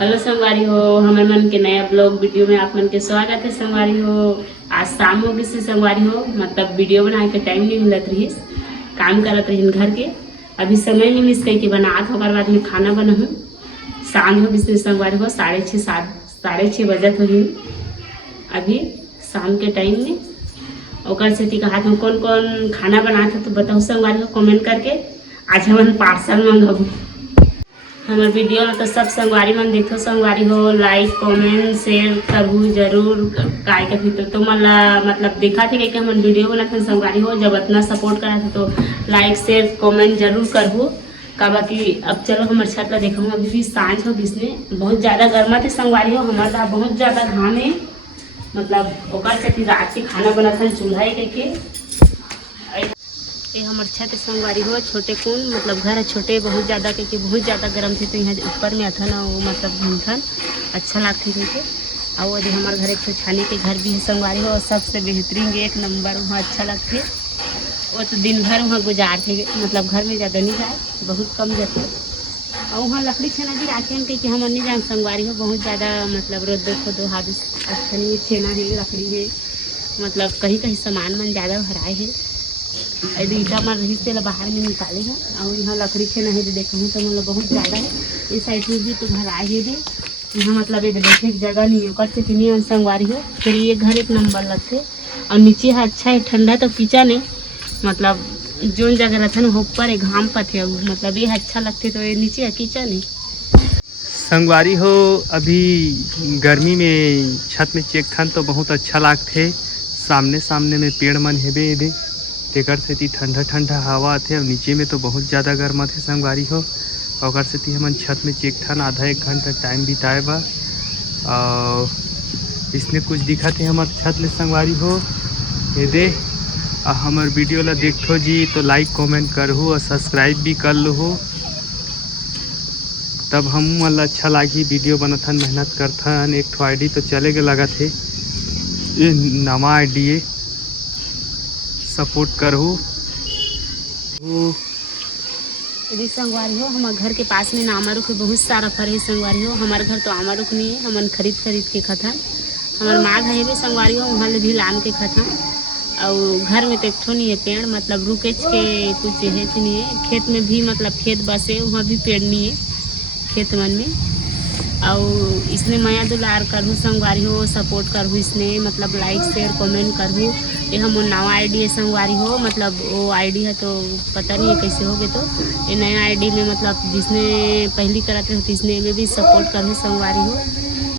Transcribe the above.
Hello संगवारी हो, हमारे मन के नया ब्लॉग वीडियो में आप मन के स्वागत है। संगवारी हो, आज शाम हो गई से संगवारी हो, मतलब वीडियो बनाए के टाइम नहीं मिलत रही, काम करत रही घर के। अभी समय नहीं मिस कही के बनात होकर बाद में खाना बनाऊँ। शाम हो गई से संगवारी हो, 6:30 बजत हो अभी शाम के टाइम में। और सेती का हाथ में कौन कौन खाना बनाते हो तो बताओ संगवारी हो कमेंट करके। आज हम पार्सल मंगाबू हमारे वीडियो में तो सब संगवारी मन देखो संगवारी हो, लाइक कमेंट शेयर करबू जरूर। काय के भीतर तो मतलब देखा थे कि हम वीडियो बनाते संगवारी हो, जब इतना सपोर्ट करा था तो लाइक शेयर कमेंट जरूर करबू। का बाकी अब चलो हमारे छत ला देखा अभी भी सांझ हो जिसने बहुत ज़्यादा गर्मा थे संगवारी हो, हमारा बहुत ज़्यादा घाम है। मतलब ओकर से रात के खाना बनाते चूल्हा के ये हमारे छत संगवारी हो छोटे कौन मतलब घर है छोटे बहुत ज़्यादा क्योंकि बहुत ज़्यादा गर्म थे तो यहाँ ऊपर में आता ना वो मतलब घूमथन अच्छा लगती क्योंकि और अभी हमारे घर एक तो छाने के घर भी है संगवारी हो, और सबसे बेहतरीन एक नंबर वहाँ अच्छा लगते। वो तो दिन भर वहाँ गुजारते मतलब घर में ज़्यादा नहीं जाए, बहुत कम जाते। और वहाँ लकड़ी छेना भी आते हैं क्योंकि हम नहीं जाए संगवारी हो बहुत ज़्यादा मतलब रोड देखो दो हाथ अच्छा नहीं छेना है लकड़ी है, मतलब कहीं कहीं सामान मन ज़्यादा भराए है। ईटा मार रही से बाहर में निकाले हैं और यहाँ लकड़ी से नहीं देखा हूँ तो मतलब बहुत ज़्यादा है। इस साइड में भी तो घर आए है यहाँ मतलब ये देखे जगह नहीं है कर से नहीं संगवारी हो। फिर ये घर एक नंबर लगते और नीचे है अच्छा है ठंडा तो कीचा नहीं मतलब जो जगह रहता है ना ऊपर है घाम पथे मतलब ये अच्छा लगते तो ये नीचे है कीचा नहीं। संगवारी हो अभी गर्मी में छत में चेक थन तो बहुत अच्छा लगते। सामने सामने में पेड़ मन हेबे हेबे तेकर सेती ठंडा ठंडा हवा आथे और नीचे में तो बहुत ज़्यादा गर्म थे संगवारी हो। और सेती हमन छत में चेक थन आधा एक घंटा टाइम बिताए बा और इसने कुछ दिखा थे हमारे छत में संगवारी हो। ये दे हमारे वीडियो ला देखो जी तो लाइक कमेंट करहु और सब्सक्राइब भी कर लो, तब हम मतलब अच्छा लगी वीडियो बनाथन मेहनत करथन। एक ठो आईडी तो चले के लगा थे ये नवा आईडी है सपोर्ट करहु। यदि संगवारी हो हमारे घर के पास में ना आमारुख बहुत सारा फल है संगवारी हो। हमारे घर तो आमारुख नहीं है, हमन खरीद के खथन। हमारे माँ है भी संगवारी हो वहाँ ले भी लान के खथन। और घर में तो एक ठो नहीं है पेड़ मतलब रुकेच के कुछ है नहीं है। खेत में भी मतलब खेत बसे वहाँ भी पेड़ नहीं है खेत मन में। और इसने माया दुलार करूँ संगवारी हो सपोर्ट करूँ इसने मतलब लाइक शेयर कमेंट करूँ। ये हम नवा आईडी है संगवारी हो मतलब वो आईडी है तो पता नहीं है कैसे हो गए तो ये नया आईडी में मतलब जिसने पहली कराते हो इसने में भी सपोर्ट करूँ संगवारी हो।